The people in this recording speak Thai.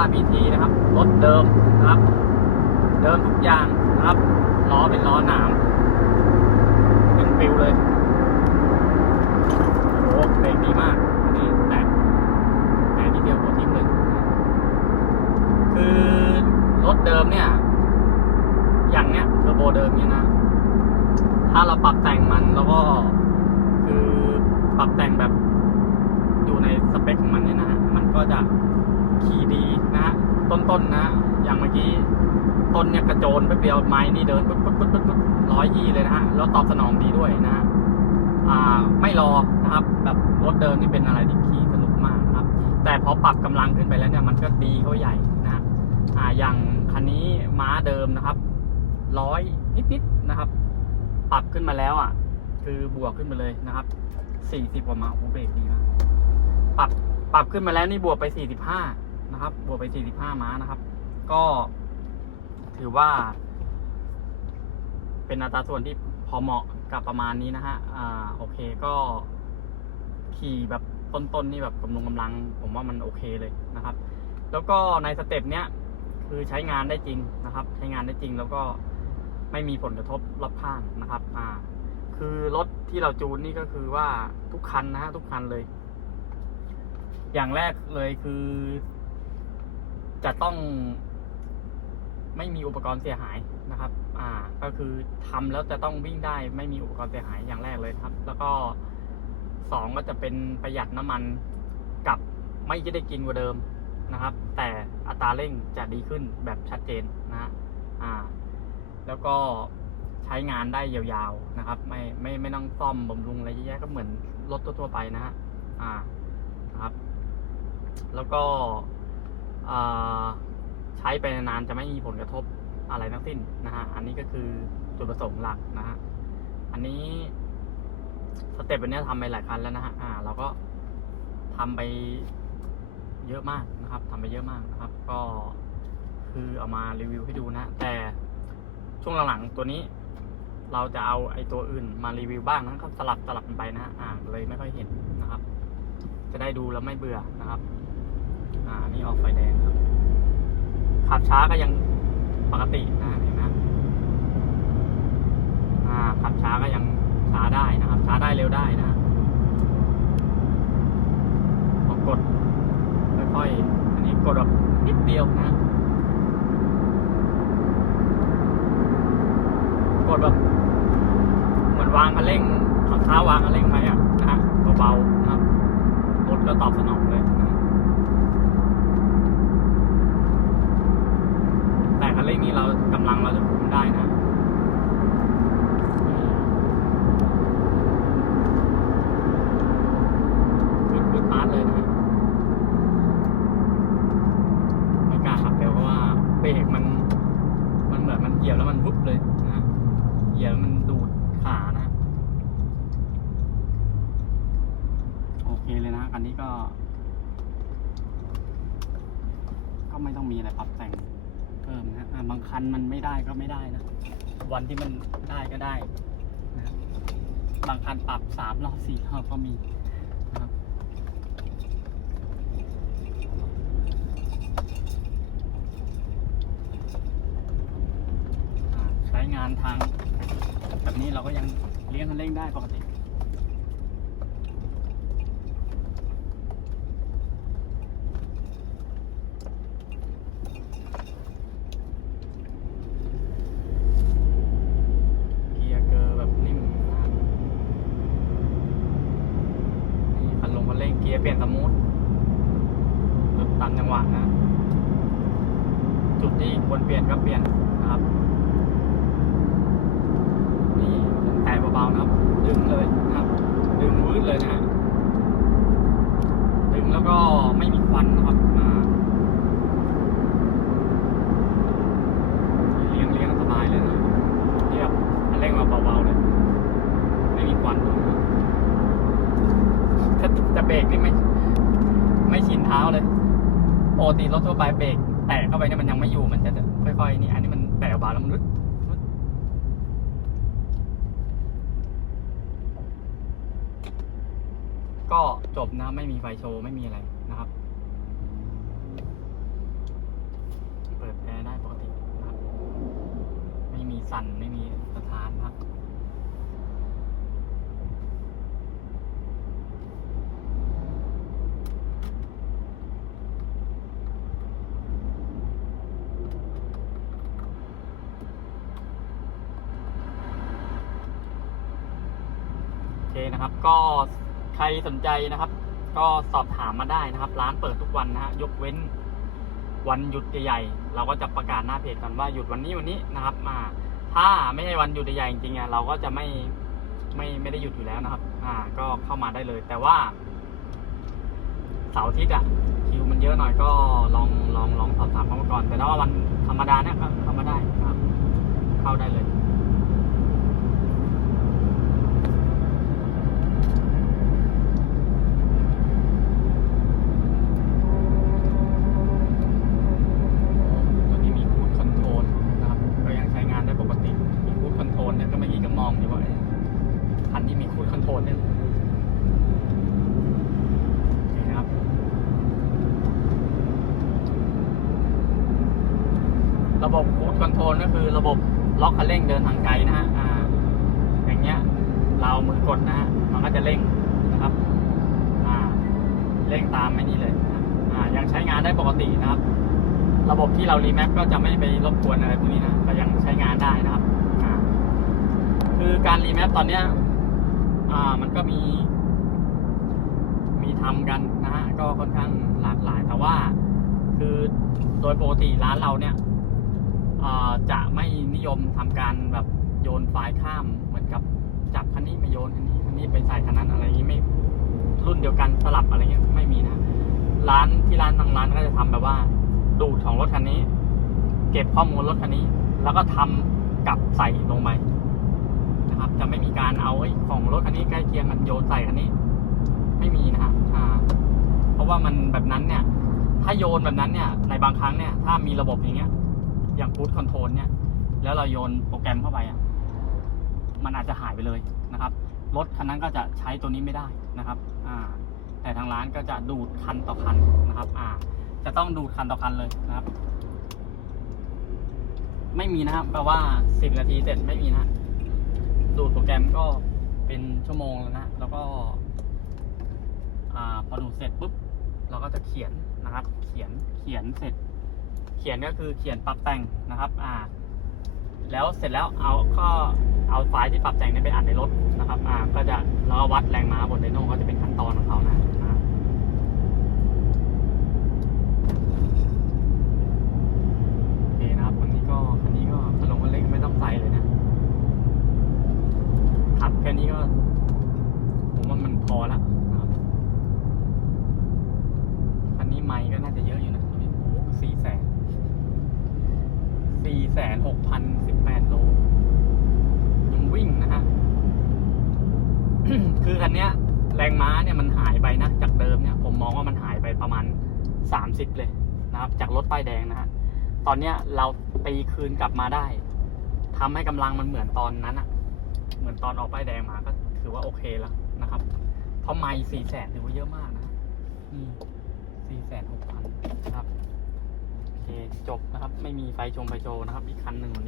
าบีทีนะครับ รถเดิมนะครับ เดิมทุกอย่างนะครับ ล้อเป็นล้อหนามขึ้นปิวเลยโอ้โหเบรกดีมากอันนี้แตะแตะนิดเดียวหัวทิ่มเลย คือรถเดิมเนี่ย อย่างเนี้ยเทอร์โบเดิมเนี่ยนะ ถ้าเราปรับแต่งมันแล้วก็คือปรับแต่งแบบอยู่ในสเปคของมันเนี่ยนะ มันก็จะ ขี่ดีนะ ต้นๆนะ อย่างเมื่อกี้ต้นเนี่ยกระโจนไปเปียวไม้นี่เดินปุ๊บปุ๊บปุ๊บปุ๊บร้อยยี่เลยนะฮะแล้วตอบสนองดีด้วยนะฮะอ่าไม่รอนะครับ แบบรถเดิมนี่เป็นอะไรที่ขี่สนุกมากนะครับ แต่พอปรับกำลังขึ้นไปแล้วเนี่ยมันก็ดีเขาใหญ่นะอ่าอย่างคันนี้ม้าเดิมนะครับร้อยนิดๆนะครับ ปรับขึ้นมาแล้วอะ คือบวกขึ้นมาเลยนะครับสี่สิบกว่ามาโอ้เบรกดีมากปรับปรับขึ้นมาแล้วนี่บวกไปสี่สิบห้า นะครับ บวกไปสี่สิบห้าม้านะครับ ก็ถือว่า เป็นอัตราส่วนที่พอเหมาะกับประมาณนี้นะฮะ อ่า โอเคก็ ขี่แบบต้นๆนี่แบบกำลังกำลัง ผมว่ามันโอเคเลยนะครับ แล้วก็ในสเต็ปเนี้ยคือใช้งานได้จริงนะครับ ใช้งานได้จริงแล้วก็ไม่มีผลกระทบรอบข้างนะครับ อ่า คือรถที่เราจูนนี่ก็คือว่าทุกคันนะฮะทุกคันเลย อย่างแรกเลยคือ จะต้องไม่มีอุปกรณ์เสียหายนะครับ อ่า ก็คือทำแล้วจะต้องวิ่งได้ไม่มีอุปกรณ์เสียหายอย่างแรกเลยครับ แล้วก็สองก็จะเป็นประหยัดน้ำมันกับไม่จะได้กินกว่าเดิมนะครับ แต่อัตราเร่งจะดีขึ้นแบบชัดเจนนะฮะอ่า แล้วก็ใช้งานได้ยาวๆนะครับ ไม่ไม่ไม่ต้องซ่อมบำรุงอะไรเยอะแยะก็เหมือนรถทั่วๆไปนะฮะอ่านะครับ แล้วก็ ใช้ไปนานๆจะไม่มีผลกระทบอะไรทั้งสิ้นนะฮะ อันนี้ก็คือจุดประสงค์หลักนะฮะ อันนี้สเต็ปวันนี้ทำไปหลายคันแล้วนะฮะ อ่า เราก็ทำไปเยอะมากนะครับทำไปเยอะมากนะครับ ก็คือเอามารีวิวให้ดูนะ แต่ช่วงหลังๆตัวนี้เราจะเอาไอ้ตัวอื่นมารีวิวบ้างนะครับสลับสลับกันไปนะฮะ อ่า เลยไม่ค่อยเห็นนะครับ จะได้ดูแล้วไม่เบื่อนะครับ อ่า นี่ออกไฟแดง ขับช้าก็ยังปกตินะเห็นไหมอ่าขับช้าก็ยังช้าได้นะครับช้าได้เร็วได้นะพอกดค่อยๆอันนี้กดแบบนิดเดียวนะ กดแบบเหมือนวางคันเร่งเอาเท้าวางคันเร่งไว้อะนะฮะเบาๆนะครับรถก็ตอบสนองเลย นะแต่เรากำลังเราจะคุมได้นะพุดพุดปาร์ตเลยนะไม่กล้าขับเร็วเพราะว่าเบรกมัน มันเหมือนมันเหยียบแล้วมันวุบเลยนะฮะเหยียบแล้วมันดูดขานะ โอเคเลยนะคันนี้ก็ ก็ไม่ต้องมีอะไรปรับแต่ง เพิ่มนะอะบางคันมันไม่ได้ก็ไม่ได้นะ วันที่มันได้ก็ได้นะบางคันปรับสามรอบสี่รอบก็มีนะครับใช้งานทาง แบบนี้เราก็ยังเลี้ยงคันเร่งได้ปกติ เกียร์เกอร์แบบนิ่มนะครับนี่คันลงคันเร่งเกียร์เป ลี่ยนสมูทรถตามจังหวะนะ จุดที่ควรเปลี่ยนก็เปลี่ยนนะครับ นี่แต่เบาๆนะครับ ดึงเลยนะครับ ดึงวืดเลยนะฮะดึงแล้วก็ไม่มีควันนะครับ รกนี่ไม่ไม่ชินเท้าเลยปกติรถทั่วไปเบรกแตะเข้าไปเนี่ยมันยังไม่อยู่มันจะค่อยๆนี่ อันนี้มันแตะบาแล้วมันรุดก็จบนะไม่มีไฟโชว์ไม่มีอะไรนะครับ เปิดแอร์ได้ปกตินะไม่มีสั่นไม่มีสะท้านนะครับ นะครับ ก็ใครสนใจนะครับ ก็สอบถามมาได้นะครับ ร้านเปิดทุกวันนะฮะยกเว้นวันหยุดใหญ่ๆเราก็จะประกาศหน้าเพจกันว่าหยุดวันนี้วันนี้นะครับ มา ถ้าไม่ใช่วันหยุดใหญ่จริงๆอะเราก็จะไม่ไม่ไม่ได้หยุดอยู่แล้วนะครับ อ่า ก็เข้ามาได้เลย แต่ว่าเสาร์อาทิตย์อะคิวมันเยอะหน่อยก็ลองลองลองสอบถามเข้ามาก่อน แต่ถ้าว่าวันธรรมดาเนี่ยก็เข้ามาได้นะครับ เข้าได้เลย ตัวนี้มีคูดคอนโทรลนะครับ ก็ยังใช้งานได้ปกติ มีคูดคอนโทรลเนี่ยก็เมื่อกี้ก็มองอยู่ว่าเอ๊ะคันที่มีคูดคอ นโทรลเนี่ยโอเคนะครับระบบคูดคอนโทรลก็คือระบบล็อกคันเร่งเดินทางไกลนะฮะอ่าอย่างเงี้ย เรามือกดนะฮะมันก็จะเร่งนะครับอ่าเร่งตามไม่นี่เลยอ่ายังใช้งานได้ปกตินะครับ ระบบที่เรารีแมปก็จะไม่ไปรบกวนอะไรพวกนี้นะก็ยังใช้งานได้นะครับอ่าคือการรีแมปตอนเนี้ย อ่ามันก็มี มีทำกันนะฮะก็ค่อนข้างหลากหลาย แต่ว่า คือโดยปกติร้านเราเนี่ยจะไม่นิยมทำการแบบโยนไฟล์ข้ามเหมือนกับจับคันนี้มาโยนคันนี้คันนี้ไปใส่คันนั้นอะไรอย่างนี้ไม่รุ่นเดียวกันสลับอะไรเงี้ยไม่มีนะร้านที่ร้านบางร้านก็จะทำแบบว่า ดูดของรถคันนี้ เก็บข้อมูลรถคันนี้ แล้วก็ทำกลับใส่ลงไป นะครับ จะไม่มีการเอาของรถคันนี้ใกล้เคียงกันโยนใส่คันนี้ ไม่มีนะครับอ่า เพราะว่ามันแบบนั้นเนี่ย ถ้าโยนแบบนั้นเนี่ย ในบางครั้งเนี่ย ถ้ามีระบบอย่างเงี้ย อย่างพูดคอนโทรลเนี่ย แล้วเราโยนโปรแกรมเข้าไปอะ มันอาจจะหายไปเลยนะครับ รถคันนั้นก็จะใช้ตัวนี้ไม่ได้นะครับ อ่า แต่ทางร้านก็จะดูดคันต่อคันนะครับ อ่า จะต้องดูดคันต่อคันเลยนะครับ ไม่มีนะครับแปลว่าสิบนาทีเสร็จไม่มีนะ รแกรมก็เป็นชั่วโมงแล้วนะ แล้วก็อ่าพอดูเสร็จปุ๊บ เราก็จะเขียนนะครับ เขียนเขียนเสร็จ เขียนก็คือเขียนปรับแต่งนะครับ อ่า แล้วเสร็จแล้วเอาก็เอาไฟล์ที่ปรับแต่งนี้ไปอัดในรถนะครับ อ่า ก็จะแล้ววัดแรงม้าบนไดโน่ก็จะเป็นขั้นตอนของเขานะอ่าโอเคนะครับวันนี้ก็คันนี้ก็คันลงคันเร่งไม่ต้องใส่เลยนะขับแค่นี้ก็ ผมว่ามันพอละนะครับคันนี้ไมค์ก็น่าจะเยอะอยู่นะโอ้โหสี่แสน สี่ แสนหกพันสิบแปดโลยังวิ่งนะฮะ คือคันเนี้ย แรงม้าเนี่ยมันหายไปนะ จากเดิมเนี่ย ผมมองว่ามันหายไปประมาณสามสิบเลยนะครับ จากรถป้ายแดงนะฮะ ตอนเนี้ยเราตีคืนกลับมาได้ทำให้กำลังมันเหมือนตอนนั้นอะเหมือนตอนออกป้ายแดงมาก็ถือว่าโอเคแล้วนะครับ เพราะไม่สี่แสนถือว่าเยอะมากนะนี่สี่แสนหกพันนะครับ จบนะครับ ไม่มีไฟชงไฟโชว์นะครับ อีกคันหนึ่งวันนี้